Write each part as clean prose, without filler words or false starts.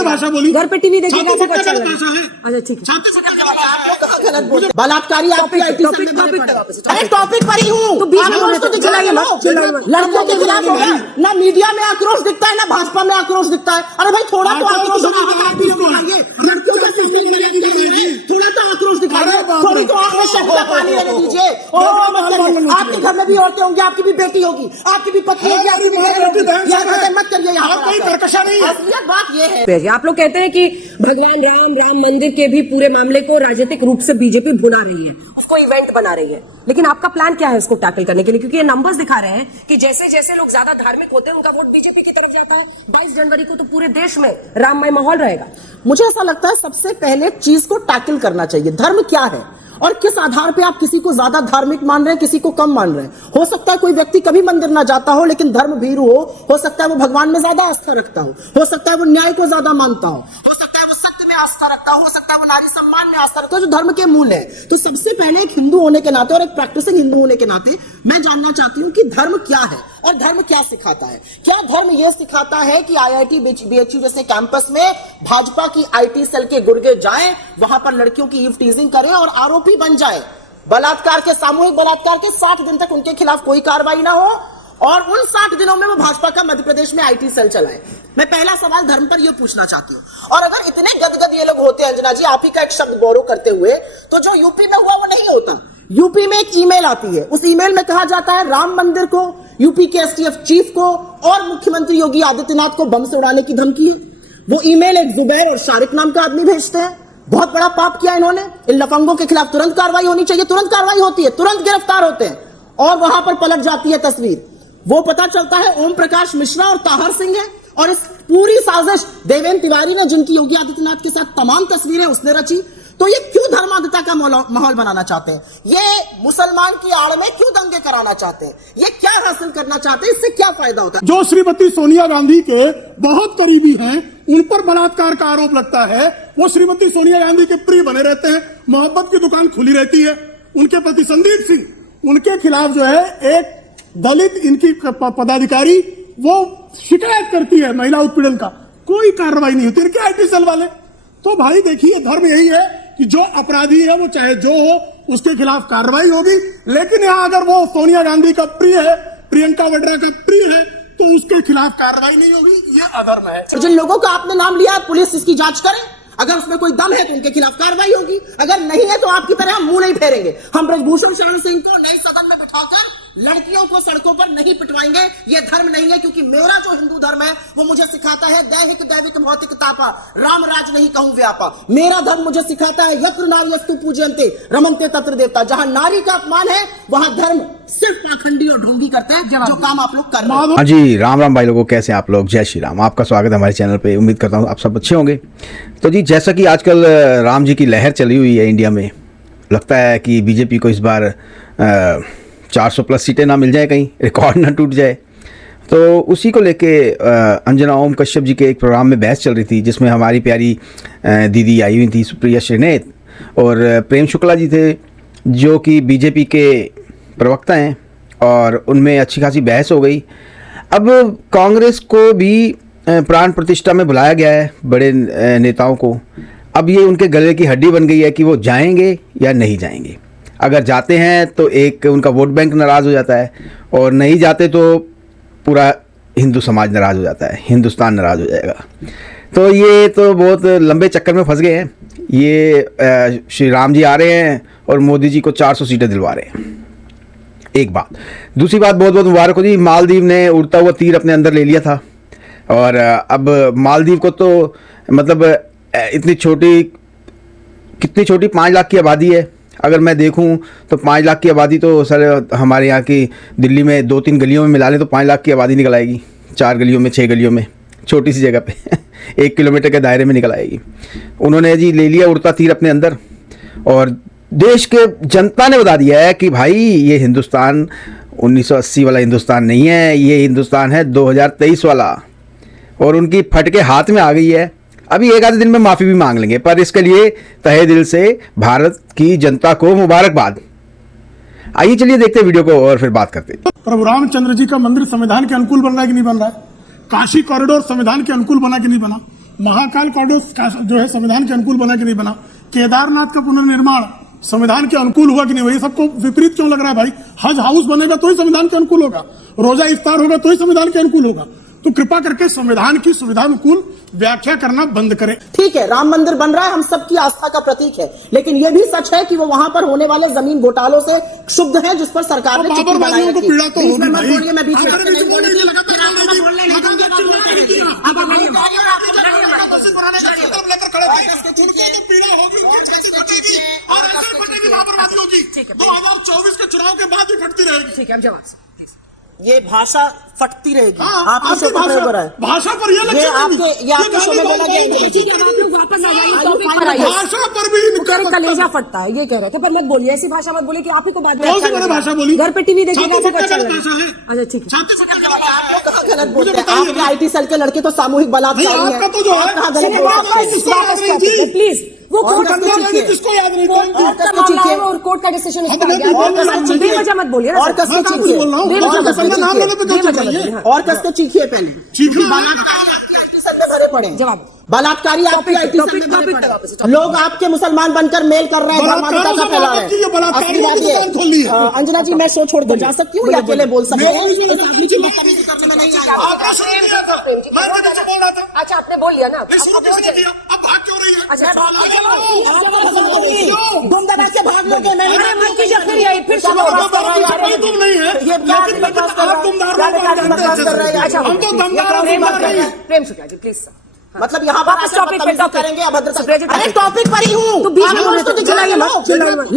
मैंने भाषा बोली, घर पेटी नहीं देखेगा अच्छा अच्छा है। अच्छा ठीक है। बलात्कारी आपकी IT अरे टॉपिक पर ही हूँ, तो बीच में आक्रोश तो दिखलाइए ना, लड़कों के खिलाफ हो गया ना, मीडिया में आक्रोश दिखता है ना भाजपा में आक्रोश दिखता है। अरे भाई थोड़ा तो आक्रोश दिखाइए, लड़कियों के थोड़ा तो आक्रोश दिखाइए, थोड़ी तो आक्रोश का पानी रहने दीजिए। आपके घर में भी औरतें होंगी, आपकी भी बेटी होगी, आपकी भी पत्नी होगी, आपकी भी मत करिए, यहाँ कोई कर्कशा नहीं है। असलियत बात ये है, आप लोग कहते हैं कि भगवान राम मंदिर के भी पूरे मामले को राजनीतिक रूप से बीजेपी भुना रही है, उसको इवेंट बना रही है, लेकिन आपका प्लान क्या है इसको टैकल करने के लिए? क्योंकि ये नंबर्स दिखा रहे हैं कि जैसे जैसे लोग ज्यादा धार्मिक होते हैं उनका वोट बीजेपी की तरफ जाता है। 22 जनवरी को तो पूरे देश में राममय माहौल रहेगा। मुझे ऐसा लगता है सबसे पहले चीज को टैकल करना चाहिए, धर्म क्या है और किस आधार पे आप किसी को ज्यादा धार्मिक मान रहे हैं, किसी को कम मान रहे हैं। हो सकता है कोई व्यक्ति कभी मंदिर ना जाता हो लेकिन धर्म भीरू हो सकता है वो भगवान में ज्यादा आस्था रखता हो सकता है वो न्याय को ज्यादा मानता हो सकता है वो सत्य में आस्था रखता हो सकता है वो नारी सम्मान में आस्था रखता हो, जो धर्म के मूल है। तो सबसे पहले एक हिंदू होने के नाते और एक प्रैक्टिसिंग हिंदू होने के नाते मैं जानना चाहती हूँ कि धर्म क्या है और धर्म क्या सिखाता है। क्या धर्म यह सिखाता है कि IIT BHU जैसे कैंपस में भाजपा की IT सेल के गुर्गे जाएं, वहां पर लड़कियों की ईव टीजिंग करें और आरोपी बन जाए, बलात्कार के सामूहिक बलात्कार के 60 दिन तक उनके खिलाफ कोई कार्रवाई ना हो और उन 60 दिनों में वो भाजपा का मध्य प्रदेश में IT सेल चलाए? मैं पहला सवाल धर्म पर यह पूछना चाहती हूं। और अगर इतने गदगद ये लोग होते हैं, अंजना जी आप ही का एक शब्द बोरो करते हुए, तो जो यूपी में हुआ वो नहीं होता। यूपी में एक ईमेल आती है, उस ईमेल में कहा जाता है राम मंदिर को, यूपी के STF चीफ को और मुख्यमंत्री योगी आदित्यनाथ को बम से उड़ाने की धमकी है। वो ईमेल एक जुबैर और शारिक नाम का आदमी भेजते हैं। बहुत बड़ा पाप किया इन्होंने, इन लफंगों के खिलाफ तुरंत कार्रवाई होनी चाहिए। तुरंत कार्रवाई होती है, तुरंत गिरफ्तार होते हैं और वहां पर पलट जाती है तस्वीर। वो पता चलता है ओम प्रकाश मिश्रा और ताहर सिंह है और इस पूरी साजिश देवेंद्र तिवारी ने, जिनकी योगी आदित्यनाथ के साथ तमाम तस्वीरें उसने रची। तो ये क्यों धर्मांधता का माहौल बनाना चाहते हैं? ये मुसलमान की आड़ में क्यों दंगे कराना चाहते हैं? ये क्या हासिल करना चाहते हैं? इससे क्या फायदा होता है? जो श्रीमती सोनिया गांधी के बहुत करीबी हैं, उन पर बलात्कार का आरोप लगता है, वो श्रीमती सोनिया गांधी के प्रिय बने रहते हैं, मोहब्बत की दुकान खुली रहती है उनके प्रति। संदीप सिंह, उनके खिलाफ जो है एक दलित इनकी पदाधिकारी वो शिकायत करती है महिला उत्पीड़न का, कोई कार्रवाई नहीं होती। इनके IT सेल वाले। तो भाई देखिए, धर्म यही है कि जो अपराधी है वो चाहे जो हो उसके खिलाफ कार्रवाई होगी, लेकिन यहां अगर वो सोनिया गांधी का प्रिय है, प्रियंका वाड्रा का प्रिय है, तो उसके खिलाफ कार्रवाई नहीं होगी। ये अधर्म है। जिन लोगों का आपने नाम लिया, पुलिस इसकी जांच करे, अगर उसमें कोई दम है तो उनके खिलाफ कार्रवाई होगी, अगर नहीं है तो आपकी तरह हम मुंह नहीं फेरेंगे। हम ब्रजभूषण शरण सिंह को नए सदन में बिठाकर लड़कियों को सड़कों पर नहीं पिटवाएंगे। ये धर्म नहीं है, क्योंकि मेरा जो हिंदू धर्म है वो मुझे सिखाता है दैहिक दैविक भौतिक तापा, राम राज नहीं कहूं व्यापा। मेरा धर्म मुझे सिखाता है यत्र नार्यस्तु पूज्यन्ते रमन्ते तत्र देवता। जहां नारी का अपमान है वहां धर्म सिर्फ पाखंडी और ढोंगी करते हैं, जो काम आप लोग कर रहे हैं। हाँ जी, राम राम भाई लोगों, कैसे हैं आप लोग? जय श्री राम। आपका स्वागत है हमारे चैनल पे। उम्मीद करता हूँ आप सब अच्छे होंगे। तो जी, जैसा कि आजकल राम जी की लहर चली हुई है इंडिया में, लगता है कि बीजेपी को इस बार 400+ सीटें ना मिल जाए, कहीं रिकॉर्ड ना टूट जाए। तो उसी को लेके अंजना ओम कश्यप जी के एक प्रोग्राम में बहस चल रही थी, जिसमें हमारी प्यारी दीदी आई हुई थी सुप्रिया श्रीनेत, और प्रेम शुक्ला जी थे जो कि बीजेपी के प्रवक्ता हैं, और उनमें अच्छी खासी बहस हो गई। अब कांग्रेस को भी प्राण प्रतिष्ठा में बुलाया गया है, बड़े नेताओं को। अब ये उनके गले की हड्डी बन गई है कि वो जाएंगे या नहीं जाएंगे। अगर जाते हैं तो एक उनका वोट बैंक नाराज़ हो जाता है, और नहीं जाते तो पूरा हिंदू समाज नाराज़ हो जाता है, हिंदुस्तान नाराज़ हो जाएगा। तो ये तो बहुत लंबे चक्कर में फंस गए हैं। ये श्री राम जी आ रहे हैं और मोदी जी को 400 सीटें दिलवा रहे हैं, एक बात। दूसरी बात, बहुत बहुत मुबारक हो जी, मालदीव ने उड़ता हुआ तीर अपने अंदर ले लिया था। और अब मालदीव को तो मतलब इतनी छोटी, कितनी छोटी, 5 लाख की आबादी है। अगर मैं देखूं तो 5 लाख की आबादी तो सर हमारे यहाँ की दिल्ली में 2-3 गलियों में मिला लें तो 5 लाख की आबादी निकल आएगी। 4 गलियों में, 6 गलियों में, छोटी सी जगह पे 1 किलोमीटर के दायरे में निकल आएगी। उन्होंने जी ले लिया उड़ता तीर अपने अंदर, और देश के जनता ने बता दिया है कि भाई ये हिंदुस्तान 1980 वाला हिंदुस्तान नहीं है, ये हिंदुस्तान है 2023 वाला। और उनकी फटके हाथ में आ गई है। अभी एक आधे दिन में माफ़ी भी मांग लेंगे, पर इसके लिए तहे दिल से भारत की जनता को मुबारकबाद। आइए चलिए देखते हैं वीडियो को और फिर बात करते हैं। प्रभु रामचंद्र जी का मंदिर संविधान के अनुकूल बन रहा है कि नहीं बन रहा है? काशी कॉरिडोर संविधान के अनुकूल बना कि नहीं बना? महाकाल कॉरिडोर का जो है संविधान के अनुकूल बना कि नहीं बना, केदारनाथ का पुनर्निर्माण संविधान के अनुकूल हुआ कि नहीं हुआ, ये सबको विपरीत क्यों लग रहा है भाई? हज हाउस बनेगा तो ही संविधान के अनुकूल होगा, रोजा इफ्तार होगा तो ही संविधान के अनुकूल होगा। तो कृपा करके संविधान की सुविधानुकूल व्याख्या करना बंद करें। ठीक है, राम मंदिर बन रहा है, हम सबकी आस्था का प्रतीक है, लेकिन यह भी सच है कि वो वहां पर होने वाले जमीन घोटालों से क्षुब्ध है, जिस पर सरकार ने चिट्ठी बनाई बाबरवादियों को रखी। पीड़ा तो बीच होगी में मत भाई। बोलिए, मैं बीच में अगर नहीं बीच में बोलूंगी। बोलिए, लगातार फिर आपको बोलिए, बोलने नहीं दूंगी, लगातार आप बोलते चिल्लाइए। रहिए। अब आप हमारी बोलिए। गाड़ियां आपके जगह मस्जिद बनाने का संकल्प लेकर खड़े और थे। कसके चीखिए। उनको पीड़ा होगी, उनकी और छाती कसके फटेगी चीखिए, और और ऐसे कसके फटेगी चीखिए। बाबरवादियों की। ठीक है, 2024 के चुनाव के बाद भी फटती रहेगी। ठीक है, अब जवाब। ये भाषा फटती रहेगी। हाँ, आपकी शो पर प्रयोग हो रहा है। भाषा पर ये ये आपके शो में बोला गया है। ठीक है, अब आप लोग वापस आ जाइए टॉपिक पर आइए। भाषा पर भी इनका मेरे कलेजा फटता है, ये कह रहे थे, पर मत बोलिए ऐसी भाषा मत बोलिए कि आप ही को बाद में कौन अच्छा सी मैंने लगेगा। भाषा बोली? घर पे टीवी देखिएगा छाती तो फटने अच्छा वाली लगेगा। भाषा है। अच्छा ठीक है, छाती फटने वाली आप लोग कहाँ गलत मुझे बोलते हैं? बताइए आपके ना। आईटी सेल के लड़के तो सामूहिक बलात्कारी हैं। आपका तो जो है, आप कहाँ गलत सिर्फ बोल आप सकते हैं? किसको याद नहीं थी? प्लीज वो और कोर्ट कसके चीखिए। किसको याद नहीं था? कोर्ट का कसके मामला है चीखिए। और कोर्ट का डिसीजन इस अब पर आ मैं गया। बोल और रहा हूँ, कसके चीखिए। बेवजह मत बोलिए ना और सर। कसके मैं कहाँ कुछ चीखिए। बोल रहा हूँ? बेवजह और मत कसके बोलिए। नाम लेने पे चीखिए। क्या चाहिए? हाँ। और कसके चीखिए पहले। चीखिए। बलात्कारी आपके आईटी सेल में भरे पड़े हैं। जवाब। बलात्कारी आपके आईटी सेल में भरे टॉपिक पड़े पे वापस, हैं। टॉपिक। लोग आपके मुसलमान बनकर मेल कर रहे हैं, बलात्कारों धर्माधिकार से फैला रहे मोहब्बत की ये हैं। बलात्कारियों असली की बात ये दुकान खोल ली है। अंजना जी, मैं शो छोड़कर जा सकती हूँ या अकेले बोल सकती मेरे हूँ? बीच में इस आदमी की बदतमीजी करने में नहीं आया। आपने शुरू किया था, मैं तो नीचे बोल रहा था। अच्छा आपने बोल लिया ना, नहीं, शुरू अब बोल किसने दिया। किया? अब भाग क्यों रही है? अच्छा, मैं भाग अच्छा, लूंगी। तुम दबा के भाग लोगे, मैं अरे मत कीजिए, फिर यही फिर क्या सुनो। बकवास कर रहा है यार? कोई तुम नहीं है। ये क्या लेकिन बकवास कर रहा आप है? दमदार क्या लोग बेकार बकवास कर रहा है यार? अच्छा, हम तो दमदार और प्रेम दमदार नहीं है। Prem Shukla ji please sir. मतलब यहाँ पर वापस आकर टॉपिक पे, बदतमीजी टॉपिक। करेंगे, अभद्रता। सुप्रिया जी, अरे टॉपिक। टॉपिक पर ही हूँ। तो बीच में आक्रोश तो दिखलाइए ना।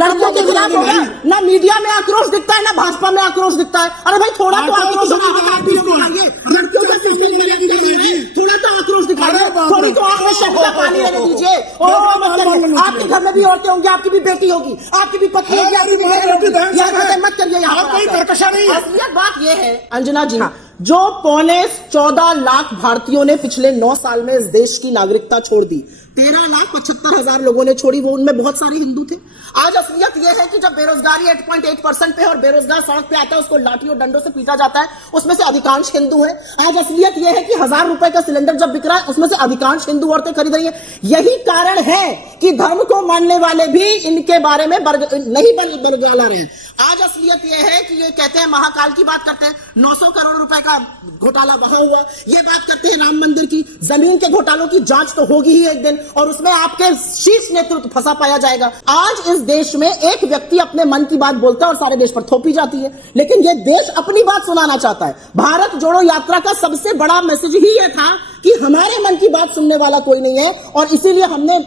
लड़कों के खिलाफ होगा ना, मीडिया में आक्रोश दिखता है ना भाजपा में आक्रोश दिखता है। अरे भाई थोड़ा तो आक्रोश दिखाइए। लड़कियों का सिस्टम दिखाइए, थोड़ा तो आक्रोश दिखाइए, थोड़ी तो आंख में शक का पानी रहने दीजिए। आपके घर में भी औरतें होंगी, आपकी भी बेटी होगी, आपकी भी पत्नी होगी, आपकी भी बहन होगी। यार मत करिए यहाँ कोई कर्कशा नहीं है। असलियत बात यह है अंजना जी, जो 14.25 भारतीयों ने पिछले 9 साल में इस देश की नागरिकता छोड़ दी, 13,75,000 लोगों ने छोड़ी, वो उनमें बहुत सारे हिंदू थे। आज असलियत यह है कि जब बेरोजगारी 8.8% पे और बेरोजगार सड़क पे आता है, उसको लाठी और डंडों से पीटा जाता है, उसमें से अधिकांश हिंदू हैं। आज असलियत यह है कि 1,000 रुपए का सिलेंडर जब बिक रहा है, उसमें से अधिकांश हिंदू औरतें खरीद रही है। यही कारण है कि धर्म को मानने वाले भी इनके बारे में नहीं बरगला रहे हैं। आज असलियत यह है कि ये कहते हैं महाकाल की बात करते हैं, 900 करोड़ रुपए का घोटाला वहां हुआ, ये बात करते हैं राम मंदिर की, जमीन के घोटालों की जांच तो होगी ही एक दिन, और उसमें आपके शीर्ष नेतृत्व फंसा पाया जाएगा। आज इस देश में एक व्यक्ति अपने मन की बात बोलता है और सारे देश पर थोपी जाती है, लेकिन ये देश अपनी बात सुनाना चाहता है। भारत जोड़ो यात्रा का सबसे बड़ा मैसेज ही यह था कि हमारे मन की बात सुनने वाला कोई नहीं है, और इसीलिए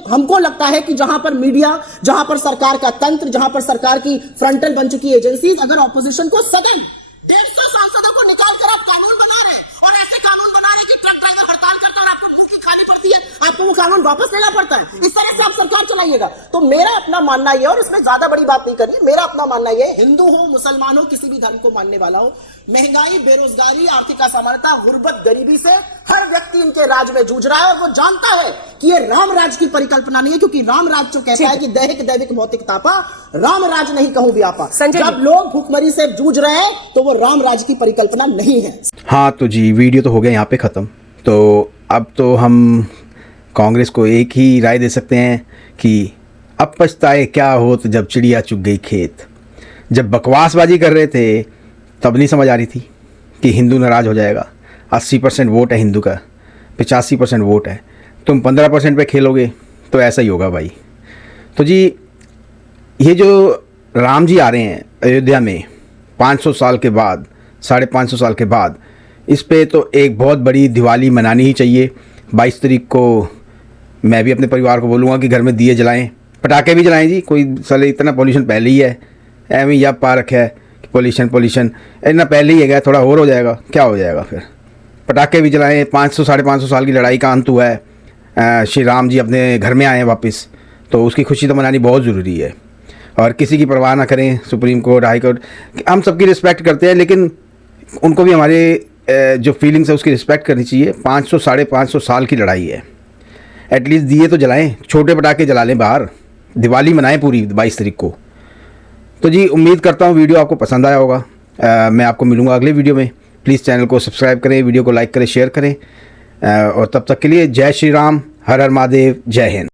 हमको लगता है कि जहां पर मीडिया, जहां पर सरकार का तंत्र, जहां पर सरकार की फ्रंटल बन चुकी एजेंसीज, अगर ऑपोजिशन को सदन 150 सांसदों को निकाल कर आप कानून बना रहे हैं, और ऐसे कानून बना रहे हैं कि ट्रक ड्राइवर हड़ताल करता है, आपको मुंह की खानी पड़ती है, आपको वो कानून वापस लेना पड़ता है। इस तरह से आप सरकार चलाइएगा। तो मेरा अपना मानना यह, और इसमें ज्यादा बड़ी बात नहीं करिए, मेरा अपना मानना यह, हिंदू हो, मुसलमान हो, किसी भी धर्म को मानने वाला हो, महंगाई, बेरोजगारी, आर्थिक असमानता, गुर्बत, गरीबी से हर व्यक्ति इनके राज में जूझ रहा है, और वो जानता है कि ये राम राज की परिकल्पना नहीं है, क्योंकि राम राज जो कहता है कि दैहिक दैविक भौतिक तापा, राम राज नहीं कहूं व्यापा। जब लोग भूखमरी से जूझ रहे हैं तो वो राम राज की परिकल्पना नहीं है। हाँ तो जी, वीडियो तो हो गया यहाँ पे ख़त्म। तो अब तो हम कांग्रेस को एक ही राय दे सकते हैं कि अब पछताए क्या होत जब चिड़िया चुग गई खेत। जब बकवासबाजी कर रहे थे तब नहीं समझ आ रही थी कि हिंदू नाराज़ हो जाएगा। 80% वोट है हिंदू का, 85% वोट है, तुम 15% पे खेलोगे तो ऐसा ही होगा भाई। तो जी, ये जो राम जी आ रहे हैं अयोध्या में 500 साल के बाद, 550 साल के बाद, इस पे तो एक बहुत बड़ी दिवाली मनानी ही चाहिए। 22 तारीख को मैं भी अपने परिवार को बोलूँगा कि घर में दिए जलाएं, पटाखे भी जलाएं जी। कोई साले इतना पोल्यूशन पहले ही है, एवं या पार्क है कि पोल्यूशन इतना पहले ही है, थोड़ा और हो जाएगा, क्या हो जाएगा फिर। पटाखे भी जलाएं। 500-550 साल की लड़ाई का अंत हुआ है, श्री राम जी अपने घर में आए हैं वापस, तो उसकी खुशी तो मनानी बहुत ज़रूरी है। और किसी की परवाह ना करें, सुप्रीम कोर्ट, हाई कोर्ट, हम सबकी रिस्पेक्ट करते हैं, लेकिन उनको भी हमारे जो फीलिंग्स है उसकी रिस्पेक्ट करनी चाहिए। 500-550 साल की लड़ाई है, एटलीस्ट दिए तो जलाएं, छोटे पटाखे जला लें बाहर, दिवाली मनाएं पूरी 22 तारीख को। तो जी, उम्मीद करता हूँ वीडियो आपको पसंद आया होगा। मैं आपको मिलूँगा अगले वीडियो में। प्लीज़ चैनल को सब्सक्राइब करें, वीडियो को लाइक करें, शेयर करें। और तब तक के लिए जय श्री राम, हर हर महादेव, जय हिंद।